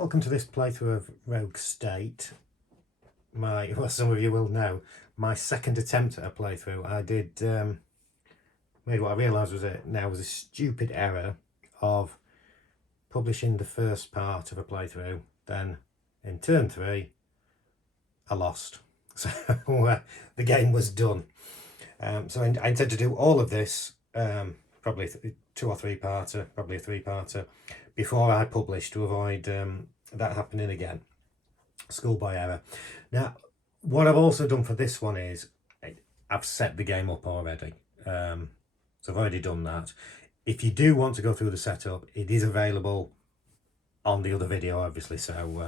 Welcome to this playthrough of Rogue State. Well, some of you will know, my second attempt at a playthrough. I did made what I realised was a stupid error of publishing the first part of a playthrough. Then in turn 3, I lost, so the game was done. So I intend to do all of this, probably 2 or 3-parter, probably a 3-parter, before I publish, to avoid that happening again. Schoolboy error. Now, what I've also done for this one is I've set the game up already. So I've already done that. If you do want to go through the setup, it is available on the other video, obviously. So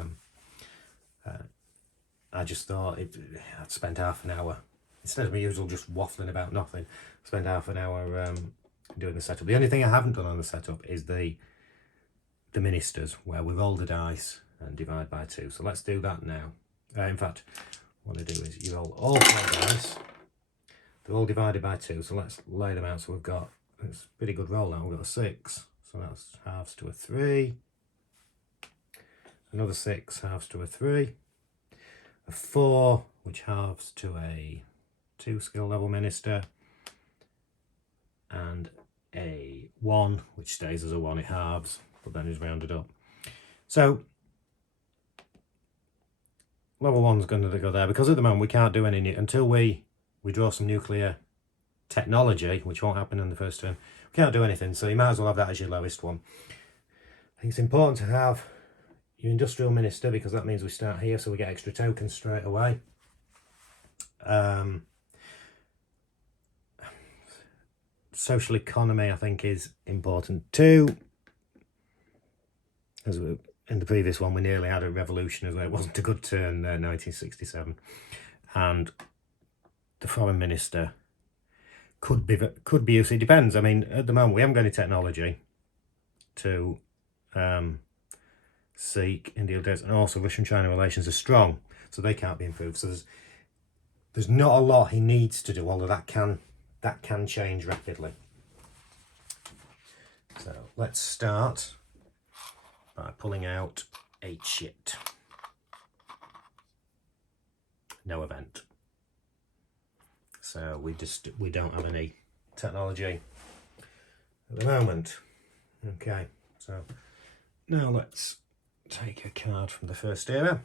I just thought I'd spend half an hour, instead of my usual just waffling about nothing, spend half an hour doing the setup. The only thing I haven't done on the setup is the ministers, where we roll the dice and divide by 2. So let's do that now. In fact, what I do is you roll all 4 dice. They're all divided by 2, so let's lay them out. So we've got, it's a pretty good roll now, we've got a 6, so that's halves to a 3. Another 6 halves to a 3. A 4, which halves to a 2 skill level minister. And a 1, which stays as a 1, it halves, but then is rounded up. So level 1's going to go there, because at the moment we can't do any until we draw some nuclear technology, which won't happen in the first turn. We can't do anything, so you might as well have that as your lowest one. I think it's important to have your industrial minister, because that means we start here, so we get extra tokens straight away. Social economy, I think, is important too. As in the previous one, we nearly had a revolution as well. It wasn't a good turn there, 1967. And the foreign minister could be useful. It depends. I mean, at the moment we haven't got any technology to seek in the other days, and also Russian-China relations are strong, so they can't be improved. So there's not a lot he needs to do, although that can change rapidly. So let's start by pulling out a chit. No event. So we don't have any technology at the moment. Okay, so now let's take a card from the first era.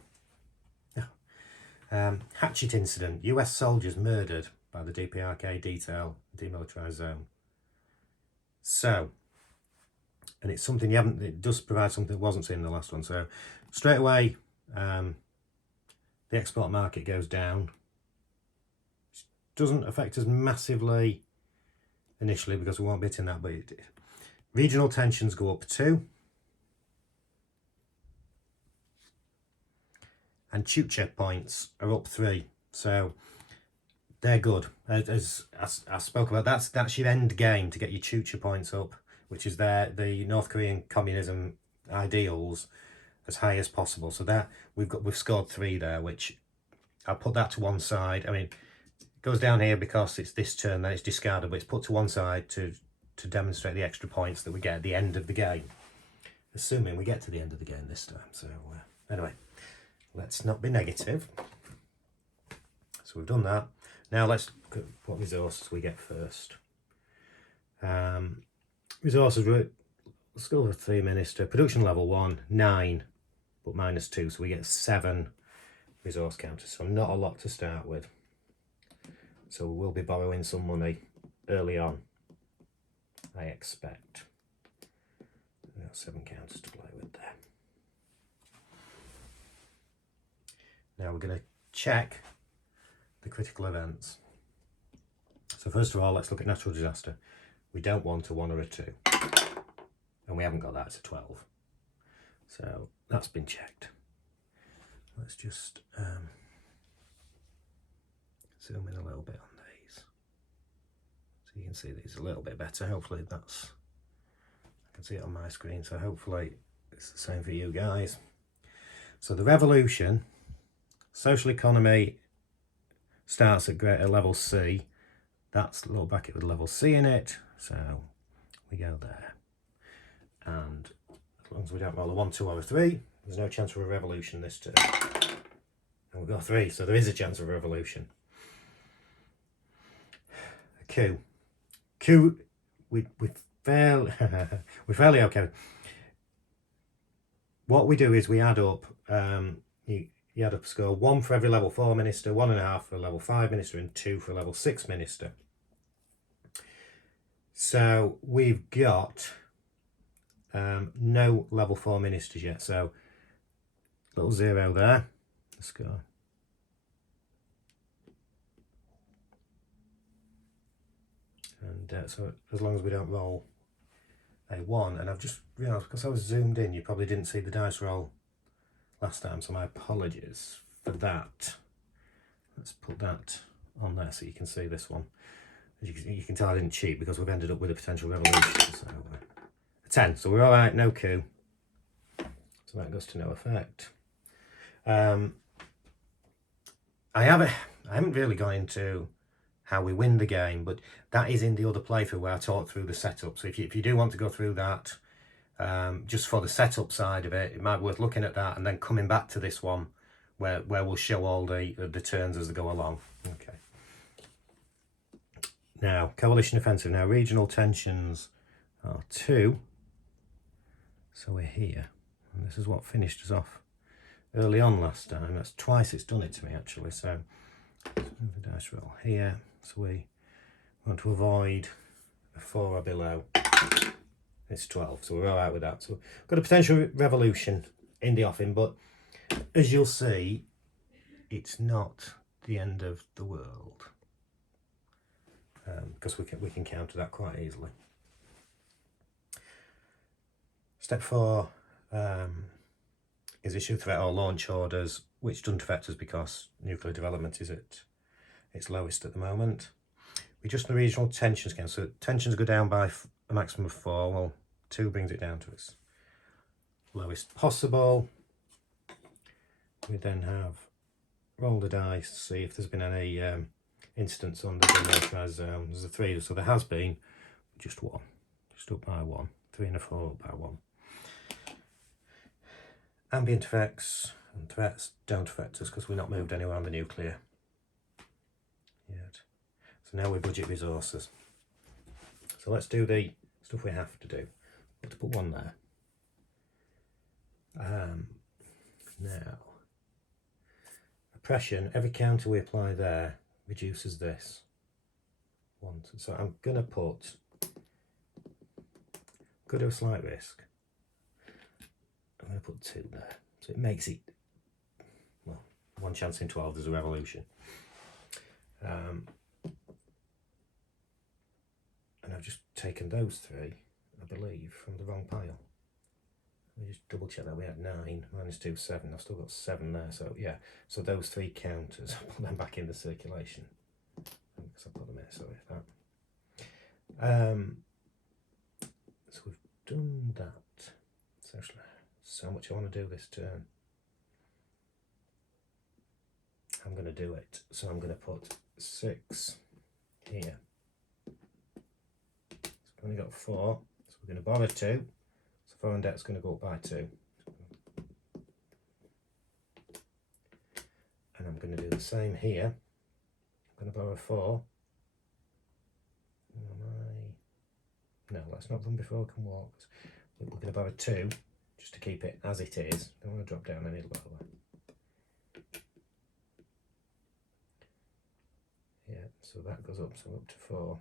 Hatchet incident. US soldiers murdered by the DPRK detail, demilitarized zone. So, and it's something you haven't, it does provide something that wasn't seen in the last one. So straight away, the export market goes down. Doesn't affect us massively initially, because we won't be hitting that, but regional tensions go up 2. And troop checkpoints are up 3. So they're good. As I spoke about, that's your end game, to get your troop points up, which is the North Korean communism ideals, as high as possible. So that we've scored 3 there, which I'll put that to one side. I mean, it goes down here because it's this turn, then it's discarded, but it's put to one side to demonstrate the extra points that we get at the end of the game, assuming we get to the end of the game this time. So anyway, let's not be negative. So we've done that. Now let's look at what resources we get first. Resources, let's go with 3 minister. Production level 1, 9, but -2, so we get 7 resource counters. So not a lot to start with. So we will be borrowing some money early on, I expect. We've got 7 counters to play with there. Now we're going to check the critical events. So first of all, let's look at natural disaster. We don't want a 1 or a 2. And we haven't got that, it's a 12. So that's been checked. Let's just zoom in a little bit on these, so you can see these a little bit better. Hopefully I can see it on my screen, so hopefully it's the same for you guys. So the revolution, social economy, starts at level C. That's a little bracket with level C in it, so we go there. And as long as we don't roll a 1, 2 or a 3, There's no chance for a revolution this turn. And we've got 3, so there is a chance of a revolution. A coup. Coup, we're fairly okay. What we do is we add up, you add up a score, 1 for every level 4 minister, 1.5 for a level 5 minister, and 2 for a level 6 minister. So we've got no level 4 ministers yet, so little 0 there. Let's go. And so as long as we don't roll a 1, and I've just realised because I was zoomed in, you probably didn't see the dice roll last time, so my apologies for that. Let's put that on there so you can see this one. As you can tell I didn't cheat because we've ended up with a potential revolution. So a 10, so we're all right, no coup. So that goes to no effect. I haven't really gone into how we win the game, but that is in the other playthrough where I talk through the setup. So if you do want to go through that, just for the setup side of it, it might be worth looking at that and then coming back to this one where we'll show all the turns as they go along. Okay. Now, coalition offensive. Now, regional tensions are 2. So we're here. And this is what finished us off early on last time. That's twice it's done it to me, actually. So let's move the dice roll here. So we want to avoid a 4 or below. It's 12, so we're all right with that. So we've got a potential revolution in the offing, but as you'll see, it's not the end of the world. Because we can counter that quite easily. Step 4 is issue threat or launch orders, which doesn't affect us because nuclear development is at its lowest at the moment. We adjust the regional tensions again, so tensions go down by a maximum of 4. Well, 2 brings it down to its lowest possible. We then have roll the dice to see if there's been any incidents on the demilitarised zone. There's a 3, so there has been just 1, just up by 1. 3 and a 4 up by 1. Ambient effects and threats don't affect us because we're not moved anywhere on the nuclear yet. So now we budget resources. So let's do the stuff we have to do. Let's put 1 there. Now, oppression, every counter we apply there reduces this. 1. So I'm going to put, go to a slight risk. I'm going to put 2 there. So it makes it, well, 1 chance in 12 there's a revolution. And I've just taken those 3, I believe, from the wrong pile. Let me just double check that. We had 9, minus 2, 7. I've still got 7 there. So yeah, so those 3 counters, I'll put them back in the circulation. Because I put them here, sorry for that. So we've done that. So much I want to do this turn. I'm going to do it. So I'm going to put 6 here. So we've only got 4. So we're going to borrow 2. So foreign debt's going to go up by 2. And I'm going to do the same here. I'm going to borrow 4. No, that's not done before I can walk. We're going to borrow 2 just to keep it as it is. Don't want to drop down any lower. Yeah, so that goes up, so up to 4.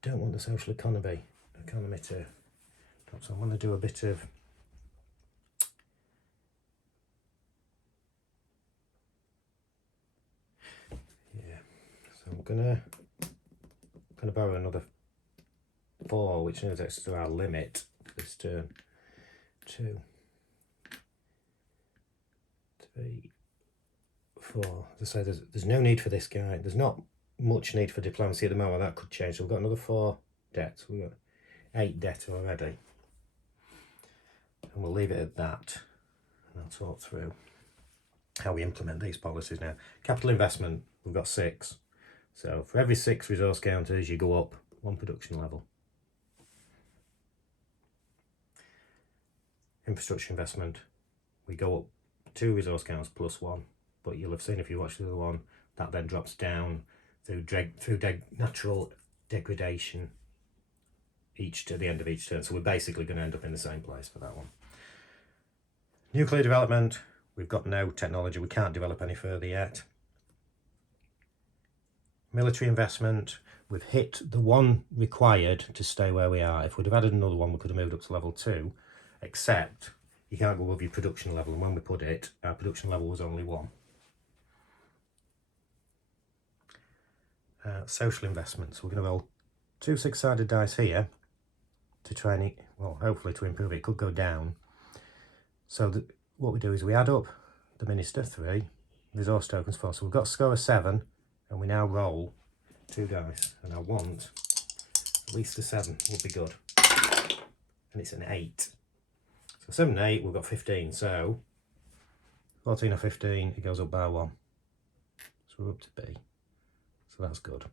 Don't want the social economy to drop, so I'm going to do a bit of so I'm gonna borrow another 4, which means it's to our limit this turn. 2, 3, 4. As I say, there's no need for this guy. There's not much need for diplomacy at the moment. That could change. So we've got another 4 debt. We've got 8 debt already. And we'll leave it at that. And I'll talk through how we implement these policies now. Capital investment, we've got 6. So for every 6 resource counters, you go up 1 production level. infrastructure investment, we go up 2 resource counts plus 1, but you'll have seen if you watch the other one, that then drops down through natural degradation to the end of each turn. So we're basically going to end up in the same place for that one. Nuclear development, we've got no technology, we can't develop any further yet. Military investment, we've hit the one required to stay where we are. If we'd have added another one, we could have moved up to level 2, except you can't go above your production level, and when we put it, our production level was only 1. Social investments, we're going to roll 2 6-sided dice here to try and, well, hopefully to improve it. It could go down. So what we do is we add up the minister 3, resource tokens 4, so we've got a score of 7, and we now roll 2 dice, and I want at least a 7 would be good, and it's an 8. So 7 and 8, we've got 15, so 14 or 15, it goes up by 1. So we're up to B, so that's good.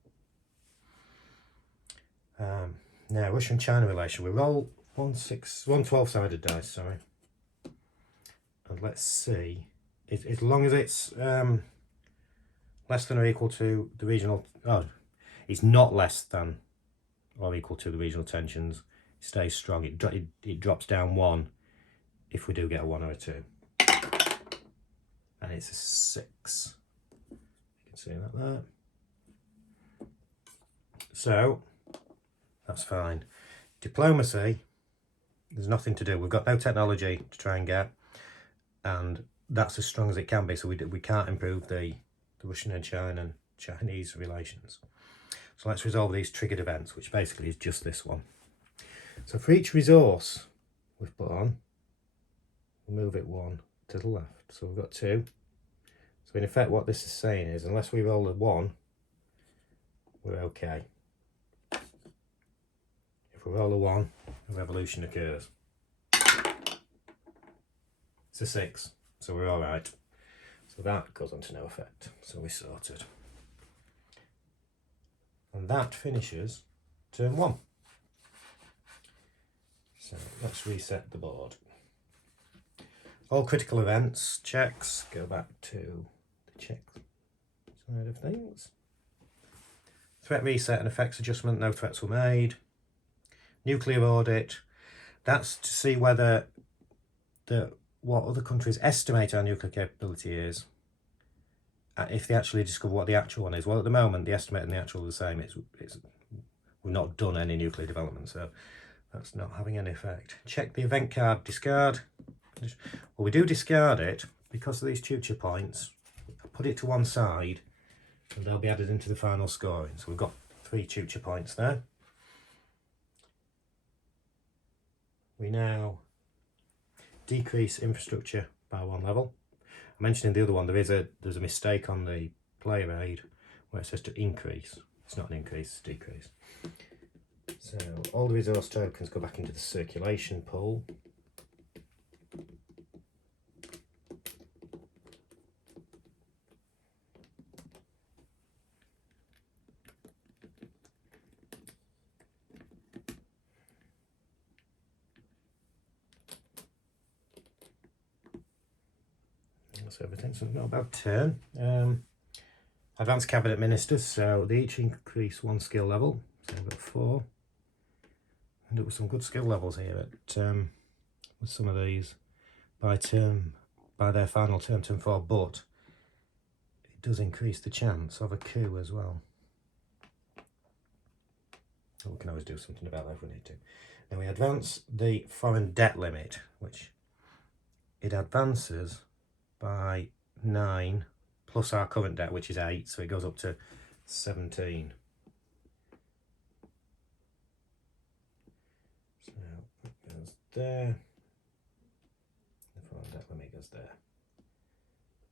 Now, Russia-China relation, we roll 1 12-sided dice, sorry. And let's see, as long as it's less than or equal to the regional, it's not less than or equal to the regional tensions, it stays strong. It drops down 1 if we do get a 1 or a 2. And it's a 6. You can see that there. So, that's fine. Diplomacy, there's nothing to do. We've got no technology to try and get, and that's as strong as it can be, so we can't improve the Russian and Chinese relations. So let's resolve these triggered events, which basically is just this one. So for each resource we've put on, we'll move it 1 to the left. So we've got 2. So in effect what this is saying is, unless we roll a 1, we're okay. If we roll a 1, a revolution occurs. It's a 6, so we're all right. So that goes on to no effect. So we're sorted. And that finishes turn 1. So let's reset the board. All critical events, checks, go back to the check side of things. Threat reset and effects adjustment, no threats were made. Nuclear audit, that's to see whether what other countries estimate our nuclear capability is, if they actually discover what the actual one is. Well, at the moment, the estimate and the actual are the same. We've not done any nuclear development, so that's not having any effect. Check the event card, discard. Well, we do discard it because of these tutor points. I put it to one side, and they'll be added into the final scoring. So we've got 3 tutor points there. We now decrease infrastructure by 1 level. I mentioned in the other one there's a mistake on the player aid where it says to increase. It's not an increase, it's a decrease. So all the resource tokens go back into the circulation pool. That's everything, so we've got about 10. Advanced cabinet ministers, so they each increase 1 skill level, so we've got 4. And there were some good skill levels here at with some of these by their final turn 4, but it does increase the chance of a coup as well. So we can always do something about that if we need to. Now we advance the foreign debt limit, which it advances by 9 plus our current debt, which is 8, so it goes up to 17. So that goes there. The foreign debt limit goes there.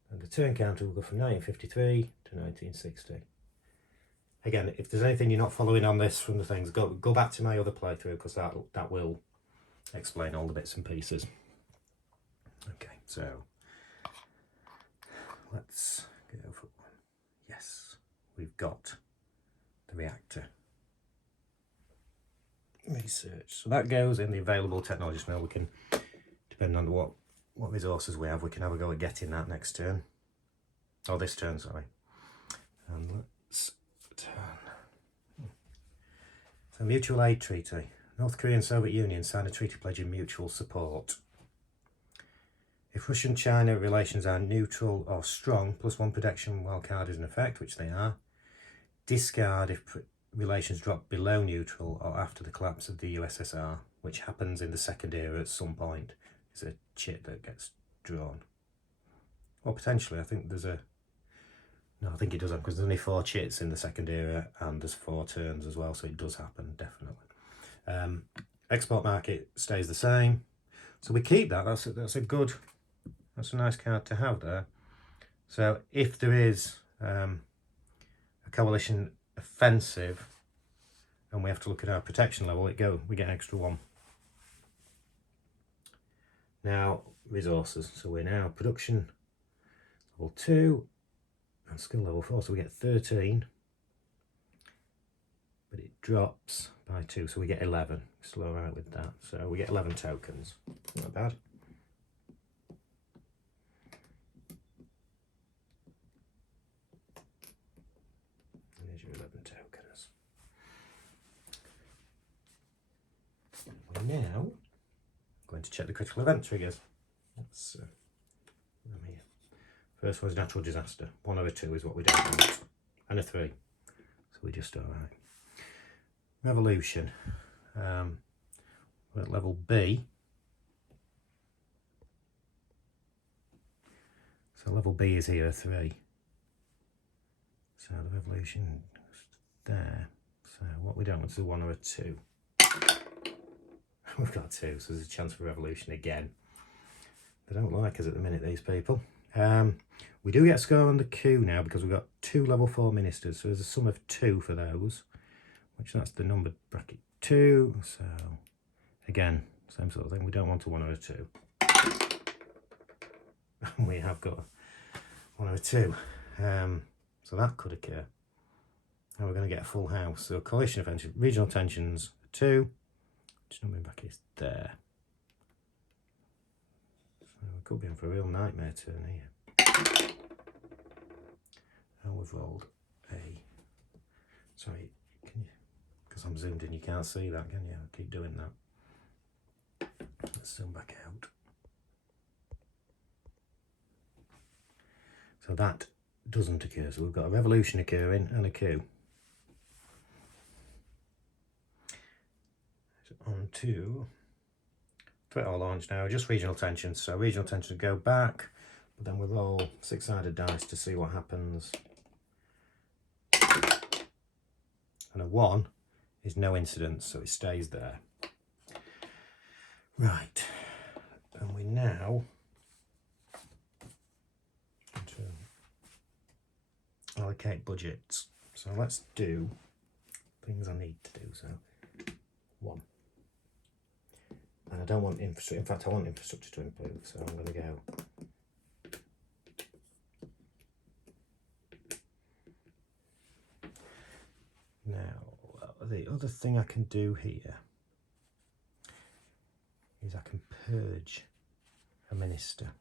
And the turn counter will go from 1953 to 1960. Again, if there's anything you're not following on this from the things, go back to my other playthrough, because that will explain all the bits and pieces. Okay, so let's go for one. Yes, we've got the reactor. Research. So that goes in the available technologies. Now we can, depending depending on what resources we have, we can have a go at getting that next turn. Or this turn, sorry. And let's turn. So, Mutual Aid Treaty. North Korea and Soviet Union signed a treaty pledging mutual support. If Russian-China relations are neutral or strong, +1 protection wildcard is in effect, which they are. Discard if relations drop below neutral or after the collapse of the USSR, which happens in the second era at some point. It's a chit that gets drawn. Or potentially, I think there's a... No, I think it doesn't, because there's only 4 chits in the second era and there's 4 turns as well, so it does happen, definitely. Export market stays the same. So we keep that. That's a good... That's a nice card to have there. So if there is a coalition offensive and we have to look at our protection level, we get extra 1. Now, resources. So we're now production level 2 and skill level 4. So we get 13. But it drops by 2. So we get 11. Still alright with that. So we get 11 tokens. Not bad. There's your 11 tokens. We're now going to check the critical event triggers. Let's first one is natural disaster. 1 over 2 is what we don't want. And a 3. So we're just alright. Revolution. We're at level B. So level B is here, 3. So the revolution is there. So what we don't want is a 1 or a 2. We've got 2, so there's a chance for revolution again. They don't like us at the minute, these people. We do get a score on the coup now because we've got 2 level 4 ministers. So there's a sum of 2 for those, which that's the numbered bracket 2. So again, same sort of thing. We don't want a 1 or a 2. We have got a 1 or a 2. So that could occur. And we're going to get a full house. So coalition offensive, regional tensions 2. Which numbering bracket is there. So we could be in for a real nightmare turn here. And we've rolled a... Sorry, can you... Because I'm zoomed in, you can't see that, can you? I'll keep doing that. Let's zoom back out. So that doesn't occur. So we've got a revolution occurring and a coup. So on to threat or launch now. Just regional tensions. So regional tensions go back, but then we'll roll 6-sided dice to see what happens. And a 1 is no incidents, so it stays there. Right. And we now allocate budgets. So let's do things I need to do. So 1. And I don't want infrastructure. In fact, I want infrastructure to improve. So I'm going to go. Now, the other thing I can do here is I can purge a minister,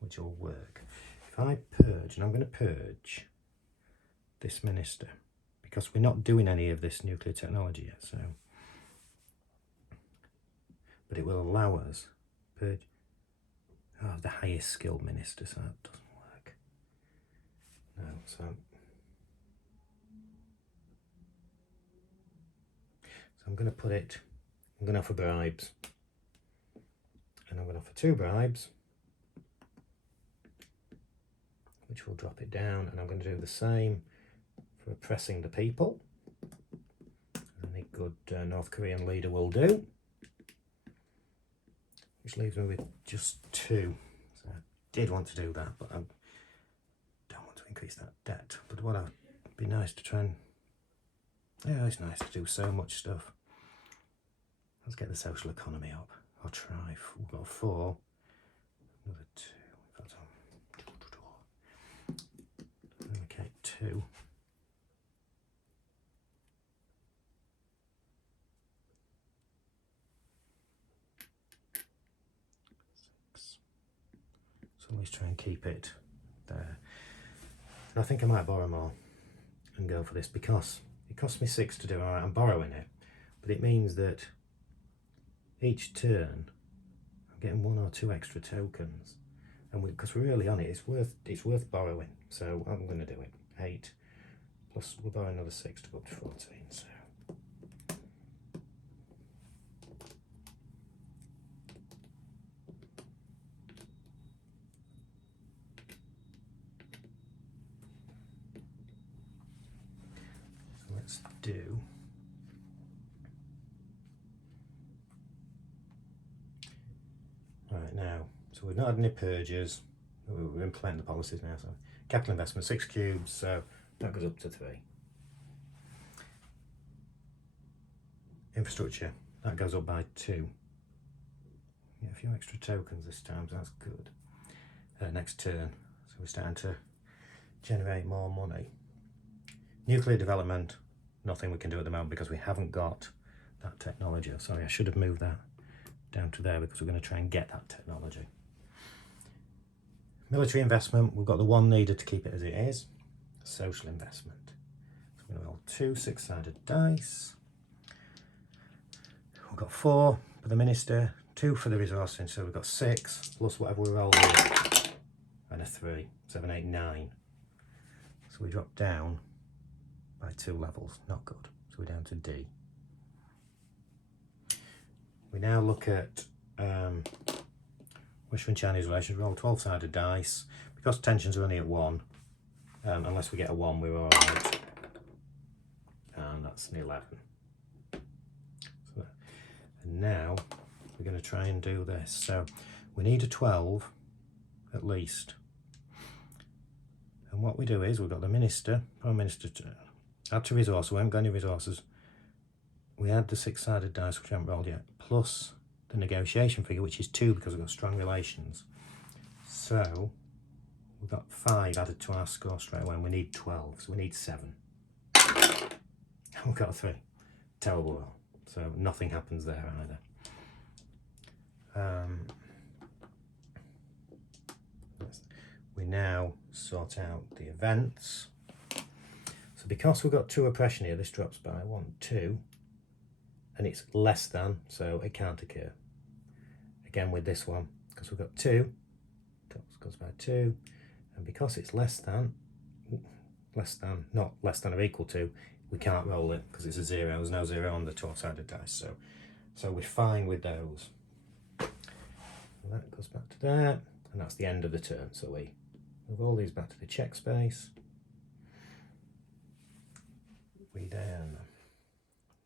which will work. If I purge, and I'm going to purge this minister, because we're not doing any of this nuclear technology yet, so, but it will allow us purge the highest skilled minister, so that doesn't work. No, so I'm going to put it, I'm going to offer bribes, and I'm going to offer 2 bribes, which will drop it down, and I'm going to do the same for oppressing the people. Any good North Korean leader will do. Which leaves me with just 2. So I did want to do that, but I don't want to increase that debt. But what would be nice to try and... Yeah, it's nice to do so much stuff. Let's get the social economy up. I'll try. We've got 4. Another 2. Okay, 2. always try and keep it there. And I think I might borrow more and go for this because it costs me 6 to do. All right, I'm borrowing it, but it means that each turn I'm getting 1 or 2 extra tokens, and because we're early on it, it's worth borrowing. So I'm going to do it. 8 plus we'll borrow another 6 to go up to 14. So let's do right now. So we've not had any purges. We're implementing the policies now. So capital investment 6 cubes. So that goes up to 3. Infrastructure, that goes up by 2. Get a few extra tokens this time, so that's good. Next turn, so we're starting to generate more money. Nuclear development, nothing we can do at the moment because we haven't got that technology. Sorry, I should have moved that down to there because we're going to try and get that technology. Military investment, we've got the 1 needed to keep it as it is. Social investment. So we're going to roll 2 6-sided dice. We've got 4 for the minister, 2 for the resourcing, so we've got 6 plus whatever we roll here, and a 3, 7, 8, 9. So we drop down by 2 levels, not good. So we're down to D. We now look at Western Chinese relations. Roll 12-sided dice. Because tensions are only at 1, unless we get a 1, we're all right. And that's an 11. So, and now we're going to try and do this. So we need a 12 at least. And what we do is we've got the minister, prime minister, add to resource. We haven't got any resources. We add the 6-sided dice, which we haven't rolled yet, plus the negotiation figure, which is 2 because we've got strong relations. So we've got 5 added to our score straight away, and we need 12, so we need 7. We've got a 3. Terrible roll. So nothing happens there either. We now sort out the events. So because we've got 2 oppression here, this drops by 1, 2, and it's less than, so it can't occur. Again with this one, because we've got 2, goes by 2, and because it's less than, not less than or equal to, we can't roll it because it's a 0. There's no 0 on the 12-sided dice, so we're fine with those. And that goes back to there, and that's the end of the turn. So we move all these back to the check space. We then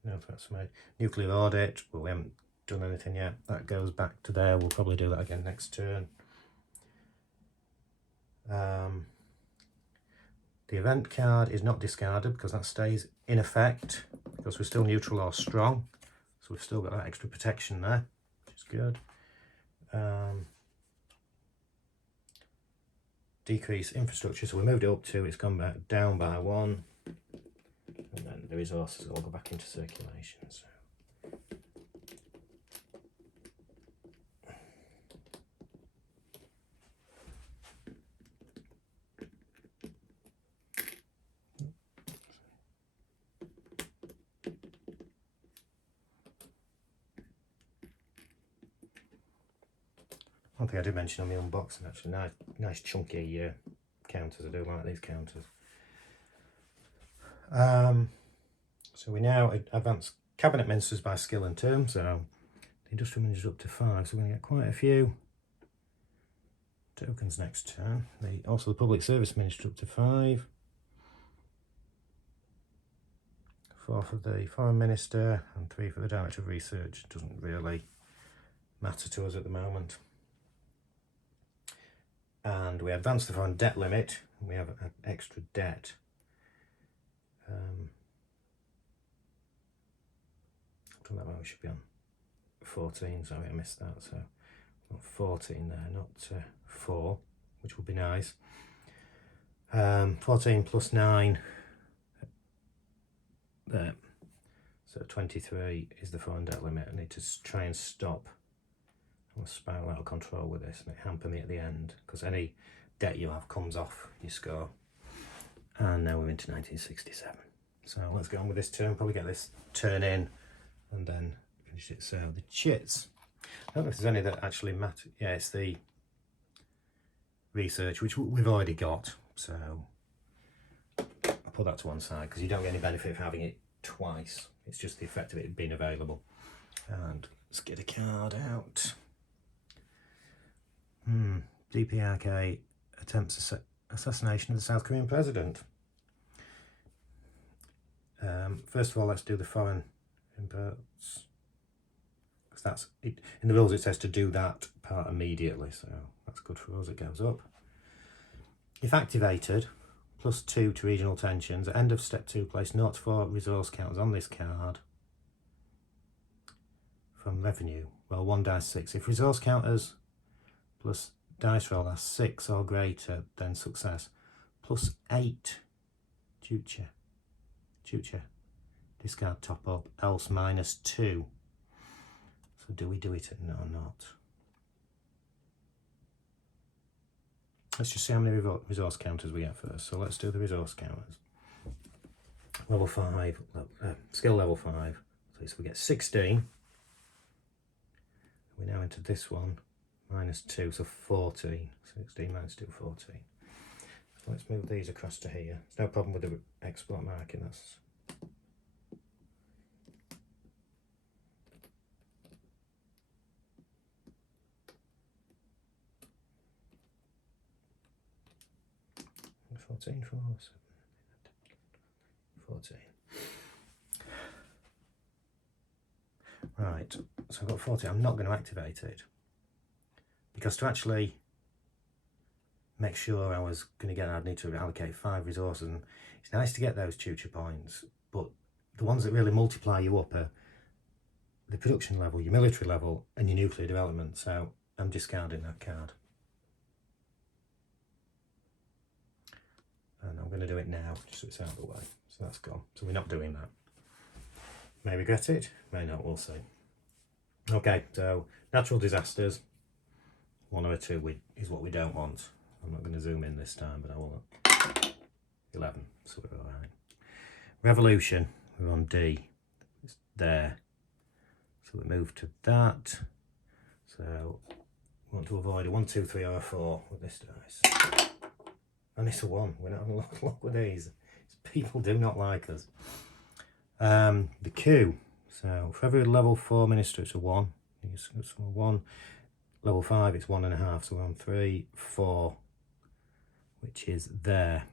no threats made. Nuclear audit, but we haven't done anything yet. That goes back to there. We'll probably do that again next turn. The event card is not discarded because that stays in effect because we're still neutral or strong. So we've still got that extra protection there, which is good. Decrease infrastructure, so we moved it up 2, it's gone back down by 1. And then the resources all go back into circulation. So. One thing I did mention on the unboxing, actually, nice chunky counters. I do like these counters. So we now advance cabinet ministers by skill and term. So the industrial minister up to 5. So we're going to get quite a few tokens next turn. Also the public service minister up to 5. 4 for the foreign minister and 3 for the director of research. Doesn't really matter to us at the moment. And we advance the foreign debt limit. We have an extra debt. That way we should be on 14. Sorry, I missed that. So 14 there, not 4, which would be nice. 14 plus 9 there. So 23 is the foreign debt limit. I need to try and stop I'll spiral out of control with this and it hamper me at the end, because any debt you have comes off your score. And now we're into 1967. So let's get on with this turn, probably get this turn in and then finish it. So the chits, I don't know if there's any that actually matter. Yeah, it's the research, which we've already got. So I'll put that to one side because you don't get any benefit of having it twice. It's just the effect of it being available. And let's get a card out. DPRK attempts assassination of the South Korean president. First of all, let's do the foreign imports, because that's it. In the rules it says to do that part immediately, so that's good for us. It goes up. If activated, +2 to regional tensions. At end of step 2, place 0 to 4 resource counters on this card from revenue. Roll 1 dice 6. If resource counters plus dice roll are 6 or greater, then success. +8 future. Discard top up, else -2. So do we do it at no or not? Let's just see how many resource counters we get first. So let's do the resource counters. Level 5, skill level 5. So we get 16. We're now into this one, -2, so 14. 16 -2, 14. So let's move these across to here. There's no problem with the export marking. That's $14 for 14. Right, so I've got 14. I'm not going to activate it because to actually make sure I was going to get, I'd need to allocate 5 resources, and it's nice to get those tutor points, but the ones that really multiply you up are the production level, your military level, and your nuclear development. So I'm discarding that card. And I'm going to do it now, just so it's out of the way. So that's gone. So we're not doing that. May regret it, may not, we'll see. Okay, so natural disasters, 1 or 2 is what we don't want. I'm not going to zoom in this time, but I will. 11, so we're all right. Revolution, we're on D. It's there. So we move to that. So we want to avoid a 1, 2, 3 or a 4 with this dice. And it's a 1. We're not having luck with these. People do not like us. The Q. So for every level 4 minister, it's a 1. It's a 1. Level 5, it's 1.5. So we're on 3, 4, which is there.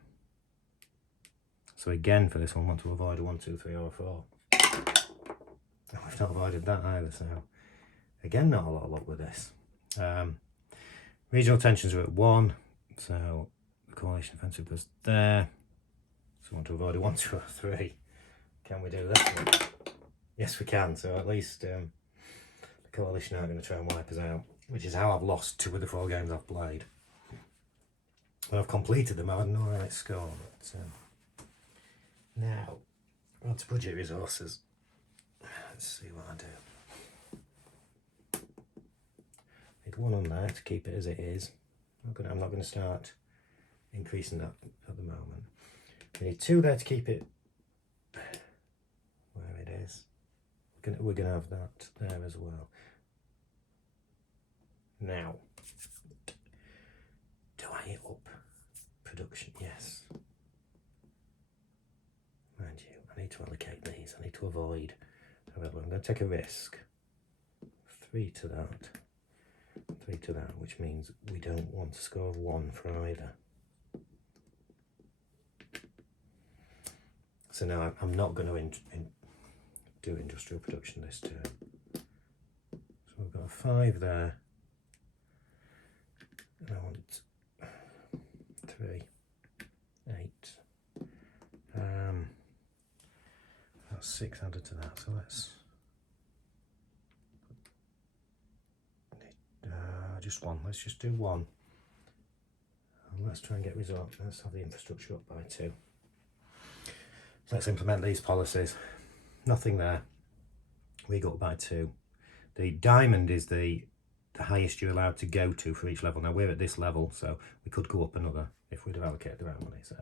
So again, for this one, I want to avoid a 1, 2, 3 or a 4. Oh, I've not avoided that either. So again, not a lot of luck with this. Regional tensions are at 1. So coalition offensive was there, so I want to avoid a 1, 2 or 3. Can we do that? Yes we can, so at least the coalition aren't going to try and wipe us out, which is how I've lost 2 of the 4 games I've played. When I've completed them I had no right score, but now on to budget resources. Let's see what I do. Need 1 on there to keep it as it is. I'm not going to start increasing that at the moment. We need 2 there to keep it where it is. We're going to have that there as well. Now, do I up production? Yes. Mind you, I need to allocate these. I need to avoid. I'm going to take a risk. 3 to that. 3 to that, which means we don't want to score 1 for either. So now I'm not going to do industrial production this turn. So we've got a 5 there. And I want 3, 8. That's 6 added to that. So let's just 1. Let's just do 1. And let's try and get results. Let's have the infrastructure up by 2. Let's implement these policies. Nothing there. We go up by 2. The diamond is the the highest you're allowed to go to for each level. Now we're at this level, so we could go up another if we'd have allocated the right money. So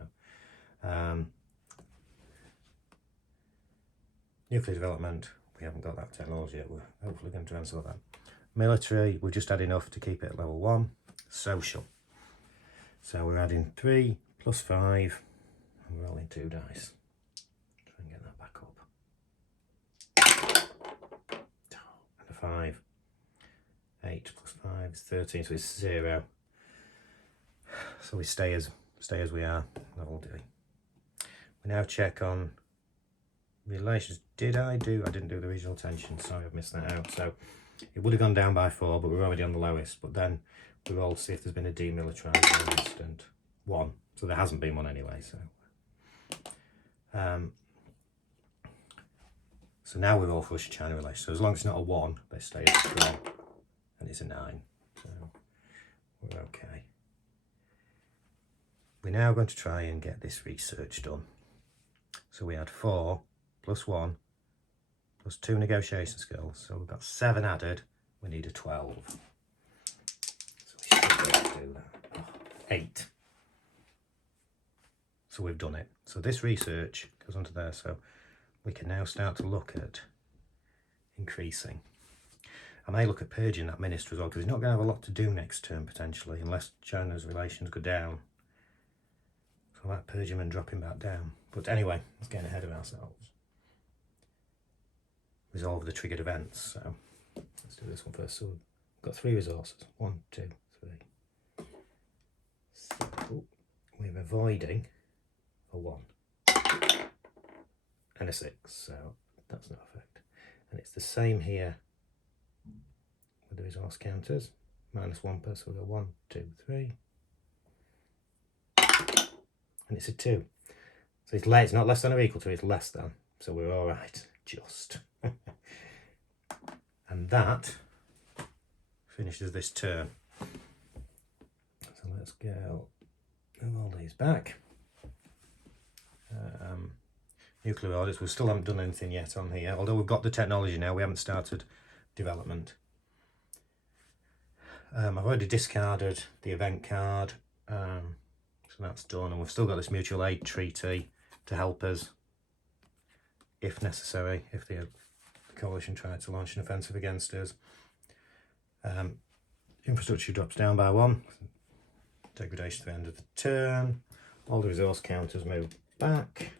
nuclear development, we haven't got that technology yet. We're hopefully going to transfer that. Military, we've just had enough to keep it at level 1. Social, so we're adding 3 plus 5, and we're rolling 2 dice. Try and get that back up. And a 5. 8 plus 5 is 13, so it's 0. So we stay as we are, level D. We now check on relations. I didn't do the regional tension, sorry I've missed that out. So it would have gone down by 4, but we're already on the lowest. But then we roll to see if there's been a demilitarised incident. 1, so there hasn't been one anyway. So now we roll for Russia-China relations. So as long as it's not a 1, they stay as strong, and it's a 9. So we're okay. We're now going to try and get this research done. So we had 4 plus 1 plus 2 negotiation skills. So we've got 7 added. We need a 12. So we should be able to do that. Oh, 8. So we've done it. So this research goes onto there. So we can now start to look at increasing. I may look at purging that minister as well, because he's not going to have a lot to do next term potentially, unless China's relations go down. So I might purge him and drop him back down. But anyway, let's get ahead of ourselves. Resolve the triggered events. So let's do this one first. So we've got 3 resources. 1, 2, 3. So we're avoiding a 1 and a 6. So that's no effect. And it's the same here with the resource counters. -1 per, so we've got 1, 2, 3. And it's a 2. So it's not less than or equal to, it's less than. So we're all right, just. And that finishes this turn. So let's go move all these back. Nuclear audits, we still haven't done anything yet on here, although we've got the technology now, we haven't started development. I've already discarded the event card, so that's done, and we've still got this mutual aid treaty to help us if necessary, if the coalition tried to launch an offensive against us. Infrastructure drops down by 1, degradation to the end of the turn. All the resource counters move back.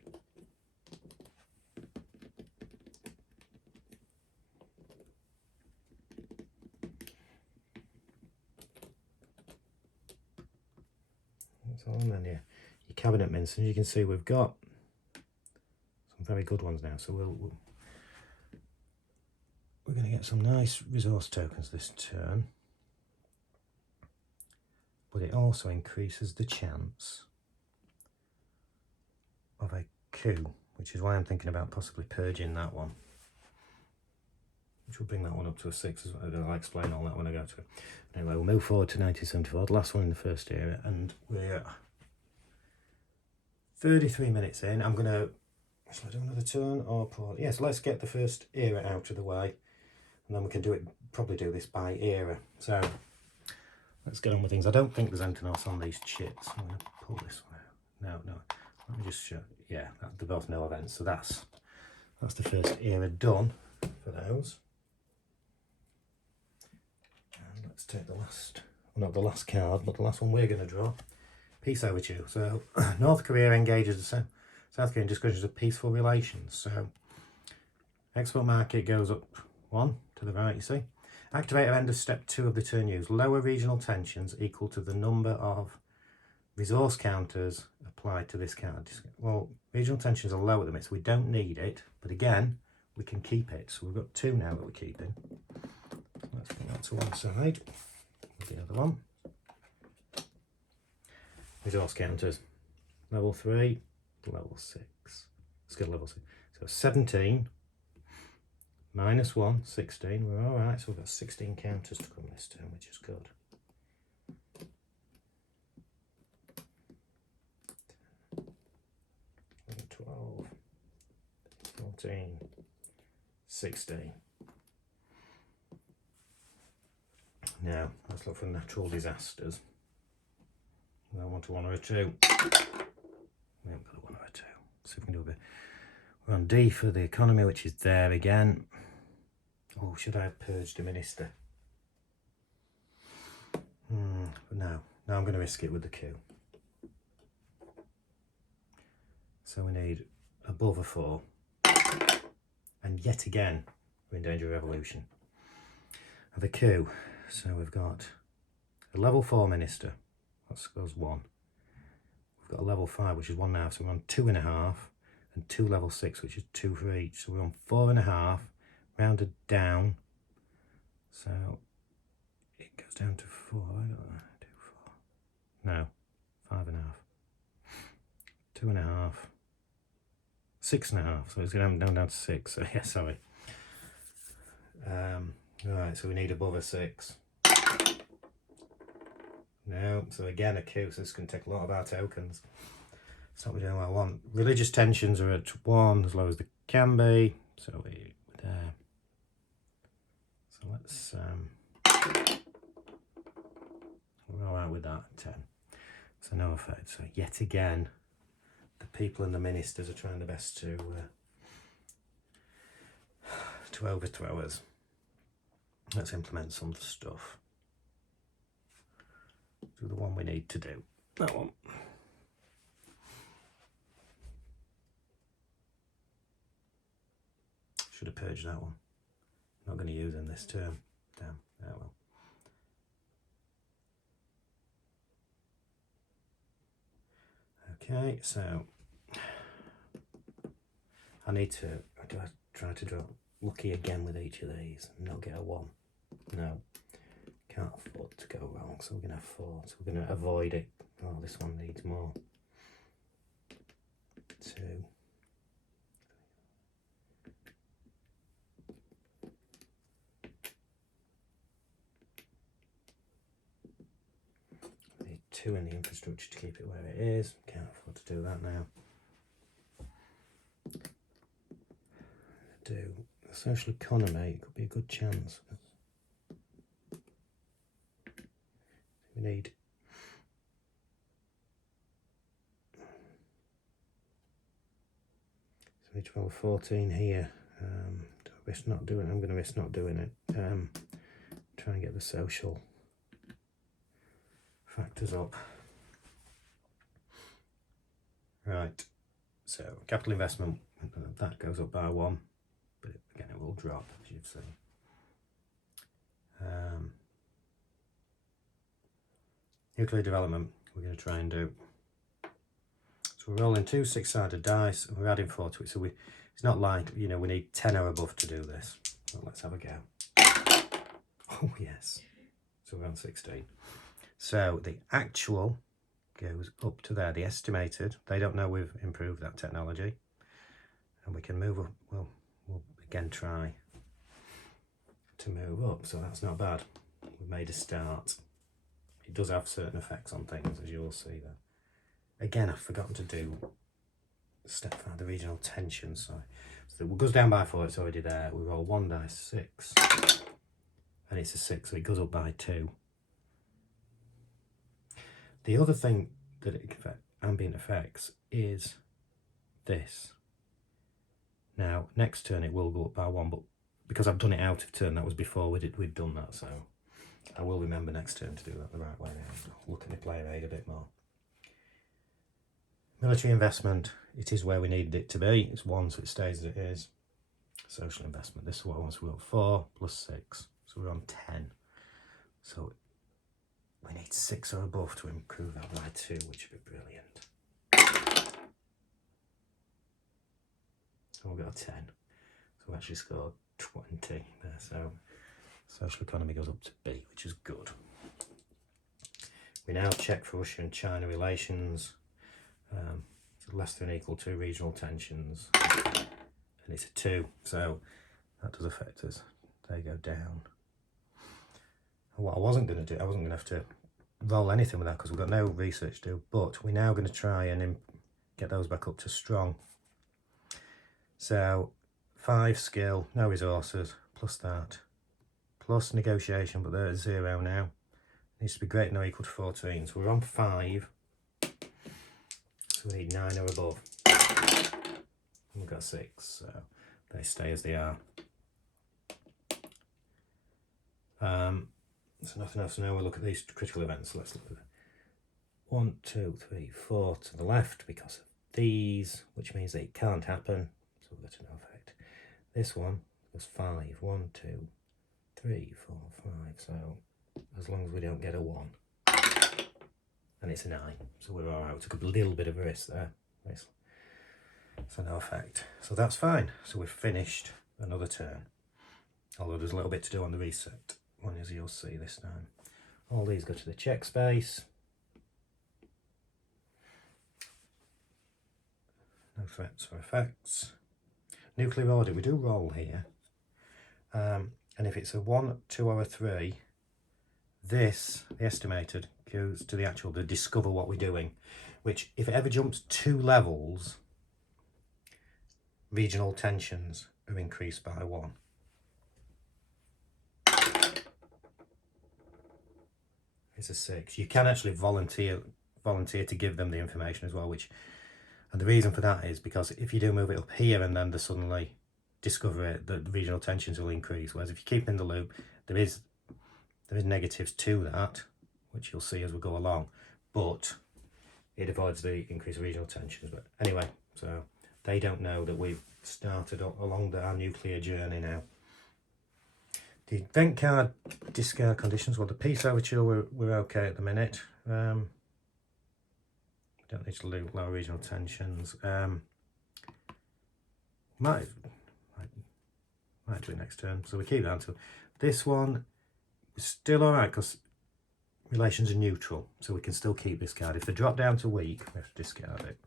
And then your cabinet mints, and you can see we've got some very good ones now. So we're going to get some nice resource tokens this turn, but it also increases the chance of a coup, which is why I'm thinking about possibly purging that one, which will bring that one up to a 6. I'll explain all that when I go to it. Anyway, we'll move forward to 1974, the last one in the first era, and we're 33 minutes in. I'm going to, shall I do another turn or pause? Yes, let's get the first era out of the way, and then we can probably do this by era. So let's get on with things. I don't think there's anything else on these chits. I'm going to pull this one out. No. Let me just show. Yeah, they're both no events. So that's the first era done for those. And let's take the last, well, not the last card, but the last one we're going to draw. Peace overture. So North Korea engages the South Korean discussions of peaceful relations. So export market goes up 1 to the right, you see. Activate at end of step 2 of the turn used. Lower regional tensions equal to the number of resource counters applied to this card. Well, regional tensions are low at the minute, so we don't need it. But again, we can keep it. So we've got 2 now that we're keeping. Let's put that to one side. The other one. Resource counters. Level 3, level 6. Skill level 6. So 17. -1, 16. We're all right. So we've got 16 counters to come this turn, which is good. 12, 14, 16. Now, let's look for natural disasters. I want a 1 or a 2. We haven't got a 1 or a 2. See if we can do a bit. We're on D for the economy, which is there again. Oh, should I have purged a minister? But no. Now I'm going to risk it with the Q. So we need above a 4. And yet again, we're in danger of revolution. The Q. So we've got a level 4 minister. That goes 1. We've got a level 5, which is 1.5. So we're on 2.5. And 2 level 6, which is 2 for each. So we're on 4.5. Rounded down. So it goes down to 4. I got that. 2, 4. No. 5.5. 2.5. 6.5. So it's going down to 6. So yeah, sorry. Right, so we need above a 6. No, so again a Q, so this can take a lot of our tokens. That's not what I want. Religious tensions are at 1, as low as they can be. So we're there. So let's we're all right with that. 10. So no effect. So yet again, the people and the ministers are trying their best to overthrow us. Let's implement some stuff. Do the one we need to do. That one. Should have purged that one. Not going to use in this term. Damn. Oh well. Okay, so I need to. Do I try to draw lucky again with each of these and not get a 1? No. Can't afford to go wrong, so we're going to have 4. So we're going to avoid it. Oh, this one needs more. 2. We need 2 in the infrastructure to keep it where it is. Can't afford to do that now. Do the social economy, it could be a good chance. We need so we 12 14 here. Do I risk not doing it? I'm going to risk not doing it. Try and get the social factors up. Right. So capital investment, that goes up by 1, but again it will drop, as you've seen. Nuclear development, we're going to try and do. So we're rolling 2 6-sided dice, and we're adding 4 to it. So it's not like, you know, we need 10 or above to do this. Well, let's have a go. Oh yes. So we're on 16. So the actual goes up to there. The estimated, they don't know we've improved that technology, and we can move up. Well, we'll again try to move up. So that's not bad. We've made a start. It does have certain effects on things, as you will see there. Again, I've forgotten to do step 5, the regional tension. So it goes down by 4, it's already there. We roll 1 dice, 6, and it's a 6, so it goes up by 2. The other thing that it can affect, ambient effects, is this. Now, next turn it will go up by 1, but because I've done it out of turn, that was before we'd done that, so I will remember next turn to do that the right way. Look at the player aid a bit more. Military investment, it is where we needed it to be. It's 1, so it stays as it is. Social investment, this is what I want. So we've got 4 plus 6, so we're on 10. So we need 6 or above to improve that by 2, which would be brilliant. So we've got a 10. So we actually scored 20 there. So social economy goes up to B, which is good. We now check for Russia and China relations. Less than or equal to regional tensions, and it's a 2, so that does affect us. They go down. And what I wasn't going to do, I wasn't going to have to roll anything with that because we've got no research to do, but we're now going to try and get those back up to strong. So 5 skill, no resources, plus that, plus negotiation, but they're at 0 now. Needs to be greater than or equal to 14. So we're on 5. So we need 9 or above. And we've got 6, so they stay as they are. So nothing else now. We'll look at these critical events. So let's look at it. 1, 2, 3, 4 to the left because of these, which means that it can't happen. So we've got to no effect. This one was 5. 1, 2, 3, 4, 5. So as long as we don't get a 1. And it's a 9. So we're alright. We took a little bit of a risk there. So no effect. So that's fine. So we've finished another turn. Although there's a little bit to do on the reset one, as you'll see this time. All these go to the check space. No threats or effects. Nuclear order, we do roll here. And if it's a 1, 2 or a 3, this, the estimated, goes to the actual, the discover what we're doing. Which, if it ever jumps 2 levels, regional tensions are increased by 1. It's a 6. You can actually volunteer to give them the information as well, and the reason for that is because if you do move it up here and then they suddenly discover it, the regional tensions will increase. Whereas if you keep in the loop, there is negatives to that, which you'll see as we go along, but it avoids the increased regional tensions. But anyway, so they don't know that we've started along our nuclear journey now. The event card discard conditions. Well, the peace overture, we're okay at the minute. Don't need to lower regional tensions. Might do it next turn. So we keep that to this one. It's still all right because relations are neutral, so we can still keep this card. If they drop down to weak, we have to discard it.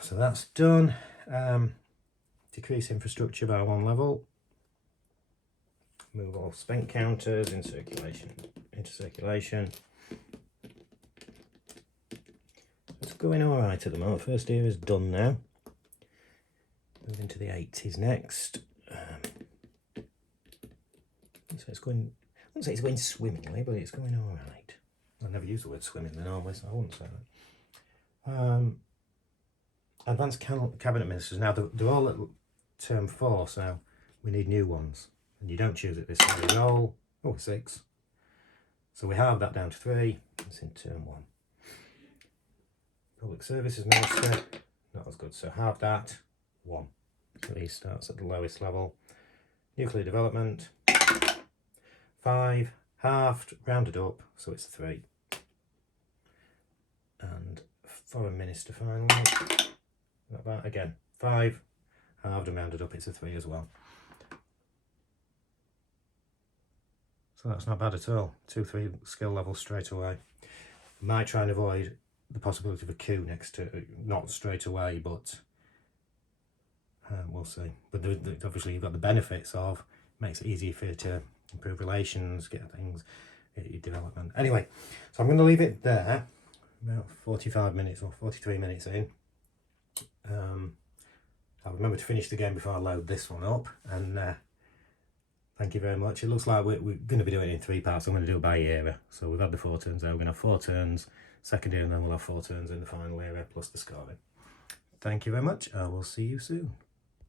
So that's done. Decrease infrastructure by 1 level. Move all spent counters into circulation. It's going all right at the moment. First era is done now. Move into the 80s next. So it's going. I wouldn't say it's going swimmingly, but it's going all right. I never use the word swimmingly normally, so I wouldn't say that. Advanced cabinet ministers. Now they're all at term 4, so we need new ones. And you don't choose it this way. Roll. Oh, 6. So we have that down to 3. It's in term 1. Public Services Minister. Not as good. So halve that. 1. So he starts at the lowest level. Nuclear development. 5. Halved. Rounded up. So it's 3. And Foreign Minister finally. Not that again. 5. Halved and rounded up. It's a 3 as well. So that's not bad at all. 2, 3 skill levels straight away. Might try and avoid the possibility of a coup next to, not straight away, but we'll see. But obviously you've got the benefits of, makes it easier for you to improve relations, get things, get your development. Anyway, so I'm going to leave it there, about 45 minutes or 43 minutes in. I'll remember to finish the game before I load this one up, and thank you very much. It looks like we're going to be doing it in 3 parts. I'm going to do it by era. So we've had the 4 turns there. We're going to have 4 turns, second era, and then we'll have 4 turns in the final era, plus the scoring. Thank you very much. I will see you soon.